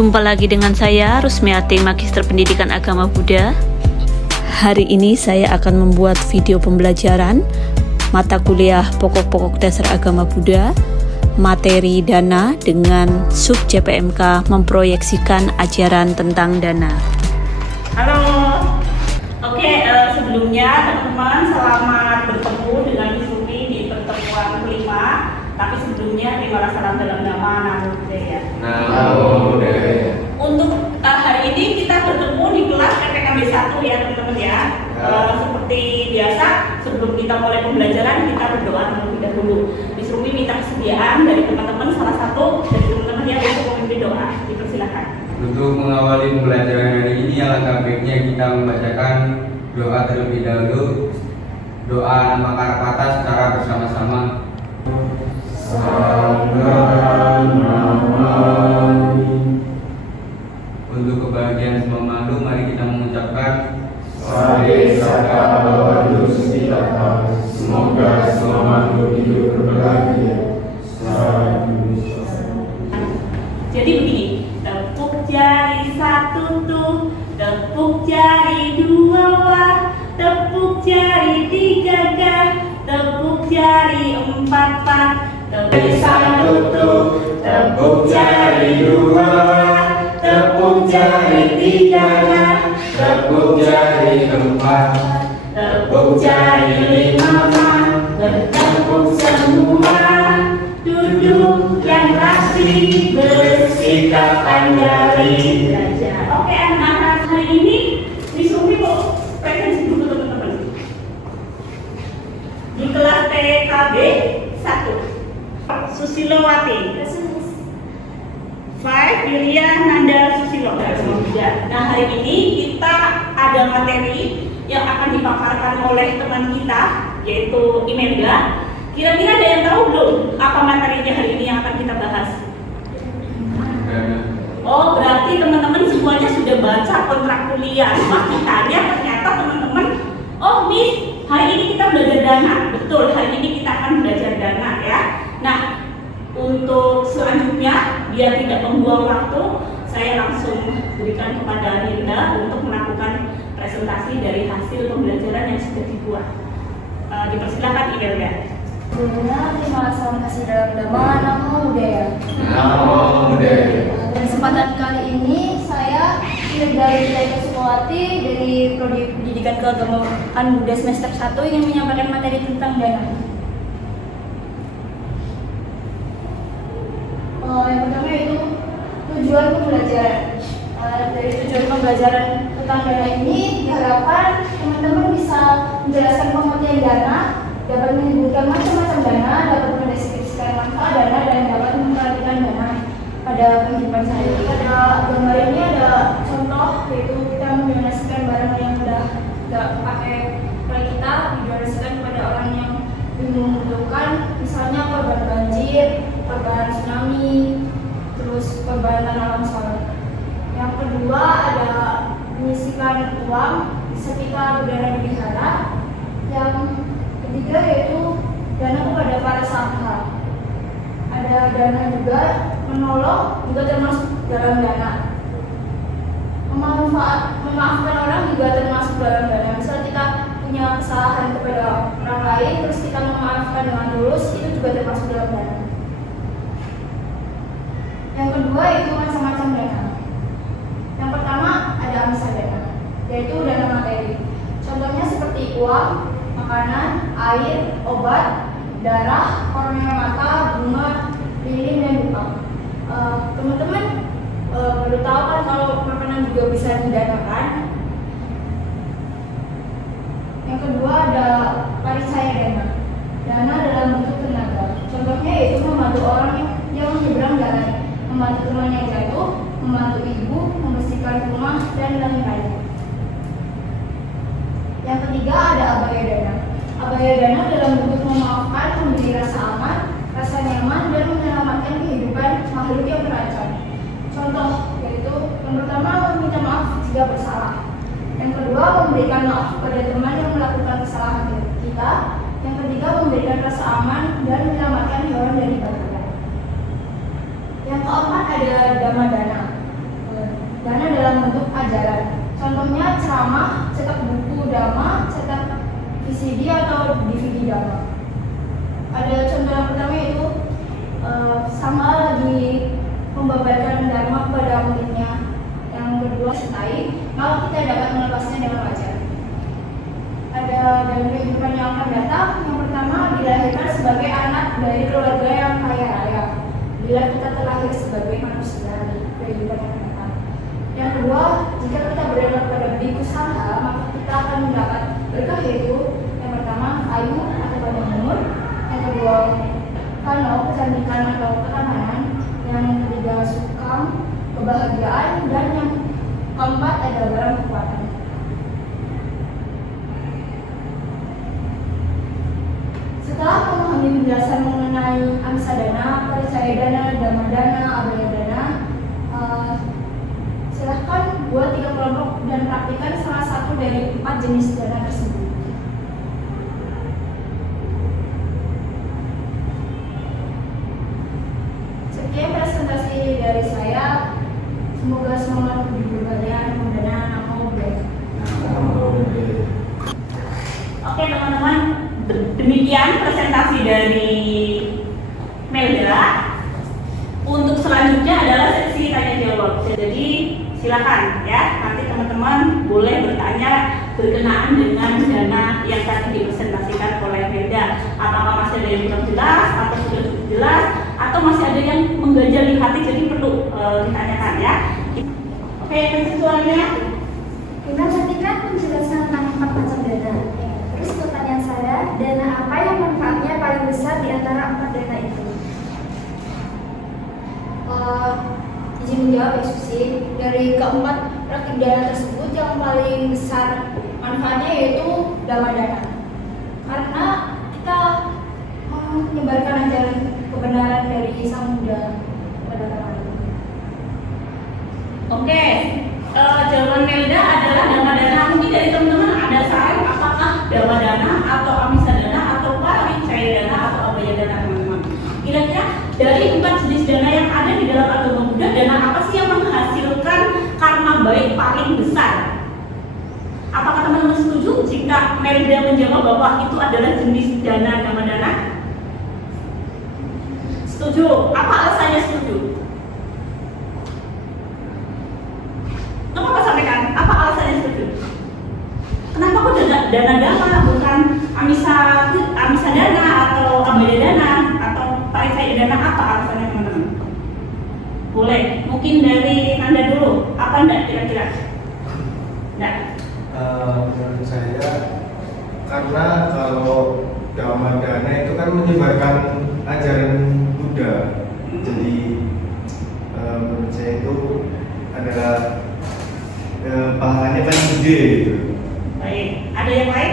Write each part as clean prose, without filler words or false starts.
Jumpa lagi dengan saya, Rusmiati, Magister Pendidikan Agama Buddha. Hari ini saya akan membuat video pembelajaran mata kuliah pokok-pokok dasar agama Buddha, materi dana dengan sub JPMK memproyeksikan ajaran tentang dana. Halo, sebelumnya teman-teman selamat bertemu dengan Isumi di pertemuan kelima. Tapi sebelumnya terima salam dalam nama Namo Buddhaya. Namo Buddhaya. Untuk hari ini kita bertemu di kelas PPKB 1 ya teman-teman ya. Seperti biasa sebelum kita mulai pembelajaran kita berdoa terlebih dahulu. Isumi minta kesediaan dari teman-teman, salah satu dari teman-teman yang bisa memimpin doa. Dipersilakan. Untuk mengawali pembelajaran hari ini, alangkah baiknya kita membacakan doa terlebih dahulu. Doa nama Karapata secara bersama-sama. Untuk kebahagiaan semua makhluk, mari kita mengucapkan Sade Saka Bawadu Sutitaka. Semoga semua makhluk hidup berbahagia. Jadi begini, tepuk jari satu tuh, tepuk jari dua wah, tepuk jari tiga gah, tepuk jari empat pat, tepuk satu tuh, tepuk jari dua wah, tepuk jari tiga gah, tepuk jari keempat, tepuk jari lima wah, bertepuk semua. Duduk yang rapi, bersihkan jari. Oke anak-anak, hari ini Isumi mau presensi dulu teman-teman. Di kelas PKB 1 Susilowati 5 Yulia Nanda Susilo. Nah hari ini kita ada materi yang akan dipaparkan oleh teman kita, yaitu Imelda. Kira-kira ada yang tahu belum apa materinya hari ini yang akan kita bahas? Oh, berarti teman-teman semuanya sudah baca kontrak kuliah. Wah, ditanya ternyata teman-teman, oh Miss, hari ini kita belajar dana. Betul, hari ini kita akan belajar dana ya. Nah, untuk selanjutnya, biar tidak membuang waktu, saya langsung berikan kepada Linda untuk melakukan presentasi dari hasil pembelajaran yang sudah dibuat. Dipersilakan Imelda. Sebelumnya terima kasih dalam nama Namo Buddhaya. Namo Buddhaya. Dan kesempatan kali ini saya dari Linda Sukomawati dari Prodi Pendidikan Keagamaan Buddha semester 1 ingin menyampaikan materi tentang dana. Yang pertama yaitu tujuan pembelajaran. Dari tujuan pembelajaran tentang dana ini diharapkan teman-teman bisa menjelaskan pengertian dana, dapat menyebutkan macam-macam dana, dapat mendeskripsikan manfaat dana, dan dapat memperhatikan dana pada kehidupan sehari-hari. Pada gambar ini ada contoh, yaitu kita mendonasikan barang yang sudah tidak pakai oleh kita, didonasikan kepada orang yang membutuhkan, misalnya korban banjir, korban tsunami, terus korban tanah longsor. Yang kedua ada menyisihkan uang ketika berdana di wihara. Yang ketiga yaitu dana kepada para sahabat. Ada dana juga menolong, juga termasuk dalam dana. Memaafkan orang juga termasuk dalam dana. Misal kita punya kesalahan kepada orang lain, terus kita memaafkan dengan tulus, itu juga termasuk dalam dana. Yang kedua itu macam-macam dana. Yang pertama ada amsa dana, yaitu dana materi. Contohnya seperti uang, makanan, air, obat, darah, kornea mata, bunga, lilin, dan dupa. Teman-teman baru tahu kan kalau makanan juga bisa didanakan. Yang kedua ada parisaya dana, dana dalam bentuk tenaga. Contohnya yaitu membantu orang yang menyeberang jalan, membantu teman yang jatuh, membantu ibu, membersihkan rumah, dan lain-lain. Yang ketiga ada abaya dana. Abaya dana dalam bentuk memaafkan, memberi rasa aman, rasa nyaman, dan menyelamatkan kehidupan makhluk yang terancam. Contoh yaitu yang pertama meminta maaf jika bersalah. Yang kedua memberikan maaf kepada teman yang melakukan kesalahan kita. Yang ketiga memberikan rasa aman dan menyelamatkan hewan dari bahaya. Yang keempat ada dhamma dana. VCD atau DVD dama. Ada contoh yang pertama yaitu sama lagi membabarkan dharma kepada muridnya. Yang kedua sertai, maka kita dapat melepasnya dengan wajar. Ada dalam kehidupan yang akan datang, yang pertama dilahirkan sebagai anak dari keluarga yang kaya raya. Bila kita terlahir sebagai manusia di kehidupan yang akan datang. Yang kedua, jika kita berada pada biku sangha, maka kita akan mendapat berkah yaitu yang pertama ayu atau panjang umur, yang kedua kano kecantikan atau ketahanan, yang ketiga sukam kebahagiaan, dan yang keempat adalah barang kekuatan. Setelah memahami penjelasan mengenai amsadana, percaya dana, dhamma dana, abaya dana, silahkan buat 3 kelompok dan praktikkan salah satu dari 4 jenis dana tersebut. Sekian presentasi dari saya. Semoga semangat menghibur kalian, mudah-mudahan namo buddhaya. Oke teman-teman, demikian presentasi dari Melda. Untuk selanjutnya adalah seksi tanya jawab. Jadi silakan ya, nanti teman-teman boleh bertanya berkenaan dengan dana yang tadi dipresentasikan oleh Melda. Apakah masih ada yang belum jelas atau sudah cukup jelas, atau masih ada yang mengganjal di hati, jadi perlu ditanyakan ya. Oke, penjelasannya. Kita nantikan penjelasan tentang 4 macam dana. Terus pertanyaan saya, dana apa yang manfaatnya paling besar di antara 4 dana itu? Izin menjawab ya Susi. Dari keempat praktik dana tersebut yang paling besar manfaatnya yaitu dhamma dana. Karena kita menyebarkan ajaran kebenaran dari Sang Buddha kepada orang lain. Oke, jawaban Melda adalah dhamma dana. Mungkin dari teman-teman ada saran apakah dhamma dana atau amisa dana atau paricaya dana atau abaya dana teman-teman. Kira-kira dari 4 jenis dana yang ada di dalam agama Buddha, dana apa sih yang menghasilkan karma baik paling besar? Apakah teman-teman setuju jika Melda menjawab bahwa itu adalah jenis dana dhamma dana? Setuju. Apa alasannya setuju? Kenapa sampaikan? Apa alasannya setuju? Kenapa kok dana dhamma bukan amisa dana atau abaya dana atau paricaya dana? Apa alasannya teman-teman? Boleh. Mungkin dari Nanda dulu. Apa enggak kira-kira? Enggak. Menurut saya, karena kalau dhamma dana itu kan menyebarkan ajaran Buddha. Jadi menurut saya itu adalah pahalanya paling gede gitu. Baik. Ada yang lain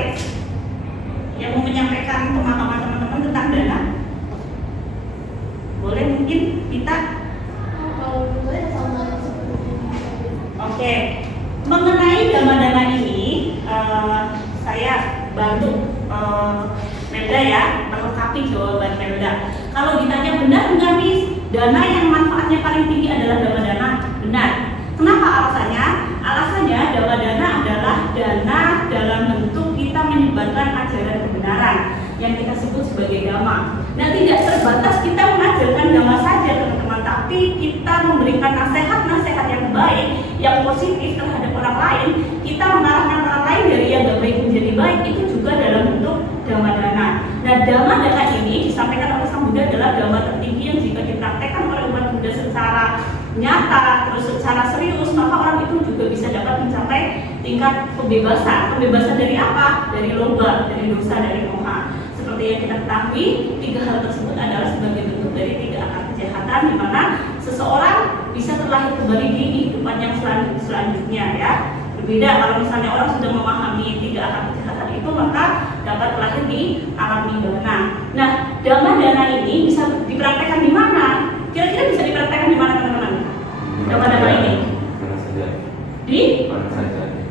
yang mau menyampaikan pemahaman teman-teman tentang dana? Boleh mungkin kita. Kalau boleh sama Oke. Mengenai dhamma dana ini, saya bantu Melda ya, melengkapi jawaban Melda. Kalau ditanya benar enggak Miss, dana yang manfaatnya paling tinggi adalah dhamma dana? Benar. Kenapa alasannya? Alasannya dhamma dana adalah dana dalam bentuk kita menyebarkan ajaran kebenaran yang kita sebut sebagai dhamma. Nah, tidak terbatas kita mengajarkan dhamma saja teman-teman, tapi kita memberikan nasihat-nasihat yang baik, yang positif terhadap orang lain. Kita mengarahkan orang lain dari yang gak baik menjadi baik, itu juga dalam bentuk dhamma dana. Nah, dhamma dana ini disampaikan oleh Sang Buddha adalah dhamma tertinggi yang jika dipraktekkan oleh umat Buddha secara nyata, terus secara serius, maka orang itu juga bisa dapat mencapai tingkat pembebasan. Pembebasan dari apa? Dari loba, dari dosa, dari moha. Seperti yang kita ketahui, 3 hal tersebut adalah sebagai bentuk dari 3 akar kejahatan, di mana seseorang bisa terlahir kembali di kehidupan yang selanjutnya ya. Berbeda kalau misalnya orang sudah memahami 3 akar kejahatan itu, maka dapat terlahir di alam nibbana. Nah, dhamma dana ini bisa dipraktekkan di mana? Kira-kira bisa dipraktekkan di mana teman-teman? Dhamma dana ini?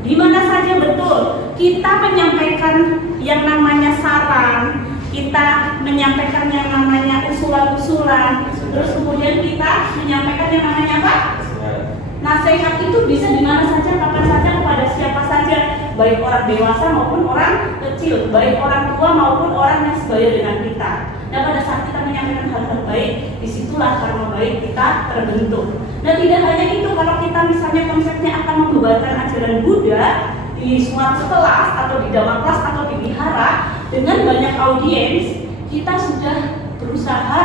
Di mana saja, betul. Kita menyampaikan yang namanya saran, kita menyampaikan yang namanya usulan-usulan, terus kemudian kita menyampaikan yang namanya apa? Nasihat itu bisa di mana saja, kapan saja, kepada siapa saja. baik orang dewasa maupun orang kecil, baik orang tua maupun orang yang sebaya dengan kita. Dan pada saat kita menyampaikan hal-hal baik, disitulah karma baik kita terbentuk. Dan tidak hanya itu, kalau kita misalnya konsepnya akan membubarkan ajaran Buddha di suatu kelas atau di dalam kelas atau di wihara dengan banyak audiens, kita sudah berusaha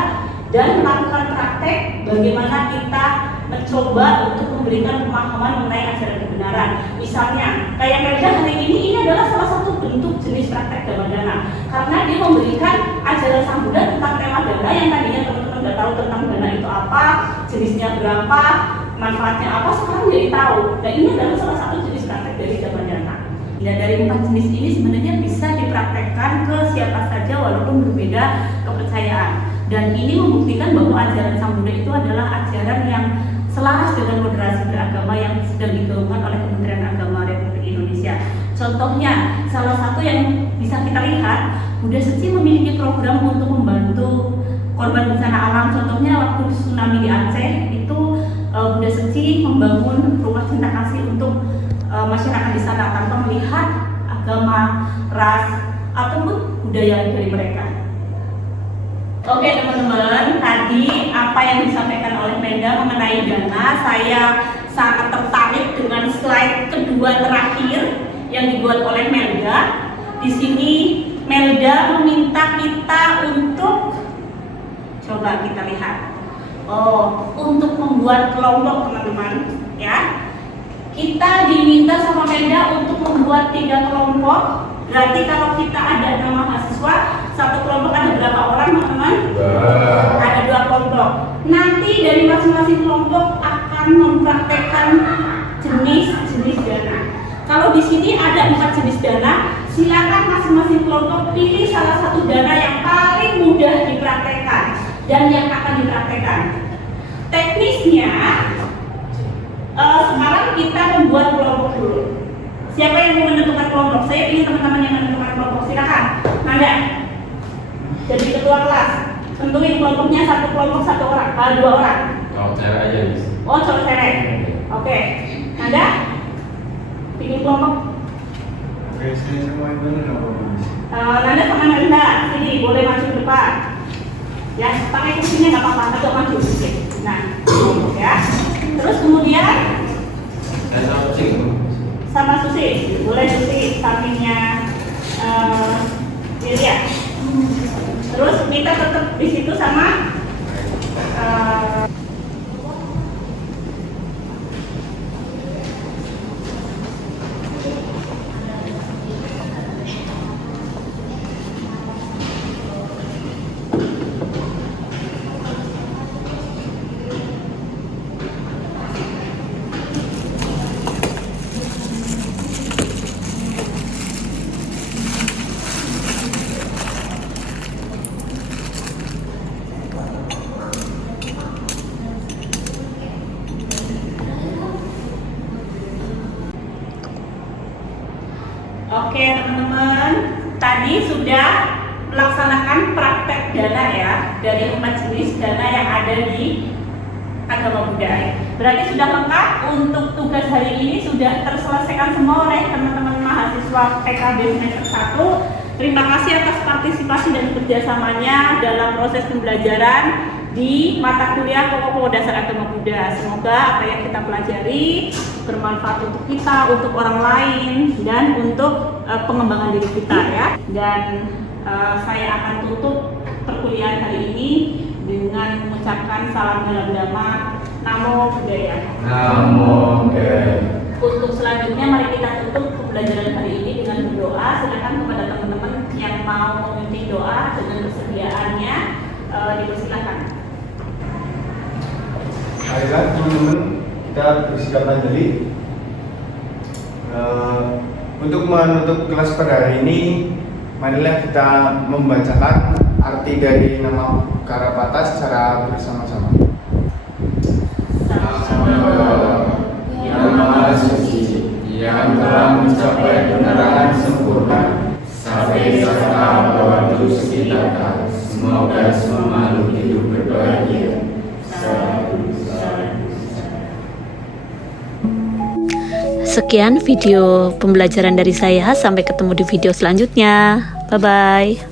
dan melakukan praktek bagaimana kita mencoba untuk memberikan pemahaman mengenai ajaran kebenaran. Misalnya, kayak Melda hari ini adalah salah satu bentuk jenis praktek Dhammadana, karena dia memberikan ajaran Sang Buddha tentang tema dana yang tadinya teman-teman nggak tahu tentang dana itu apa, jenisnya berapa, manfaatnya apa, sekarang jadi tahu. Dan ini adalah salah satu jenis praktek dari Dhammadana. Dan dari 4 jenis ini sebenarnya bisa dipraktekkan ke siapa saja walaupun berbeda kepercayaan. Dan ini membuktikan bahwa ajaran Sang Buddha itu adalah ajaran yang selaras dengan moderasi beragama yang sedang digaungkan oleh Kementerian Agama Republik Indonesia. Contohnya, salah satu yang bisa kita lihat, Buddha Seci memiliki program untuk membantu korban bencana alam. Contohnya waktu tsunami di Aceh itu Buddha Seci membangun rumah cinta kasih untuk masyarakat di sana tanpa melihat agama, ras, ataupun budaya dari mereka. Oke teman-teman, tadi apa yang disampaikan oleh Melda mengenai dana, saya sangat tertarik dengan slide kedua terakhir yang dibuat oleh Melda. Di sini Melda meminta kita untuk, coba kita lihat, untuk membuat kelompok teman-teman, ya. Kita diminta sama Melda untuk membuat 3 kelompok. Berarti kalau kita ada 6 mahasiswa, satu kelompok ada berapa orang teman-teman? Ada 2 kelompok. Nanti dari masing-masing kelompok akan mempraktekkan jenis-jenis dana. Kalau di sini ada 4 jenis dana, silakan masing-masing kelompok pilih salah satu dana yang paling mudah dipraktekkan dan yang akan dipraktekkan. Teknisnya, sekarang kita membuat kelompok dulu. Siapa yang mau menentukan kelompok? Saya ingin teman-teman yang menentukan kelompok. Silakan, Nanda. Jadi ketua kelas. Tentuin kelompoknya satu kelompok 1 orang, 2 orang. Cowok cewek aja, Miss. Oh, cowok cewek. Oke. Nanda, bikin kelompok. Oke, saya sama Ibu nggak apa-apa, Miss. Nanda sama Nanda, sini boleh maju ke depan. Ya, pakai kursinya nggak apa-apa, agak maju. Nah, ya. Terus kemudian Saya sama Cing. sama Susi, boleh Susi sampingnya Lilia. Terus kita tetap di situ sama Oke teman-teman, tadi sudah melaksanakan praktek dana ya, dari 4 jenis dana yang ada di agama Buddha. Berarti sudah lengkap. Untuk tugas hari ini sudah terselesaikan semua oleh teman-teman mahasiswa PKB semester 1. Terima kasih atas partisipasi dan kerjasamanya dalam proses pembelajaran di mata kuliah pokok-pokok dasar agama Buddha. Semoga apa yang kita pelajari bermanfaat untuk kita, untuk orang lain, dan untuk pengembangan diri kita ya. Dan saya akan tutup perkuliahan hari ini dengan mengucapkan salam dalam dhamma, Namo Buddhaya. Namo Buddhaya. Untuk selanjutnya mari kita tutup pembelajaran hari ini dengan berdoa. Silakan kepada teman-teman yang mau memimpin doa dengan kesediaannya, dipersilakan. Baiklah teman-teman, kita bersikap Anjali. Untuk menutup kelas pada hari ini, marilah kita membacakan arti dari nama Karapata secara bersama-sama. Yang Maha Suci, yang telah mencapai penerangan sempurna, sampai serta Bhawatu Sugitata, semoga semua makhluk hidup berbahagia. Salam. Sekian video pembelajaran dari saya, sampai ketemu di video selanjutnya. Bye-bye.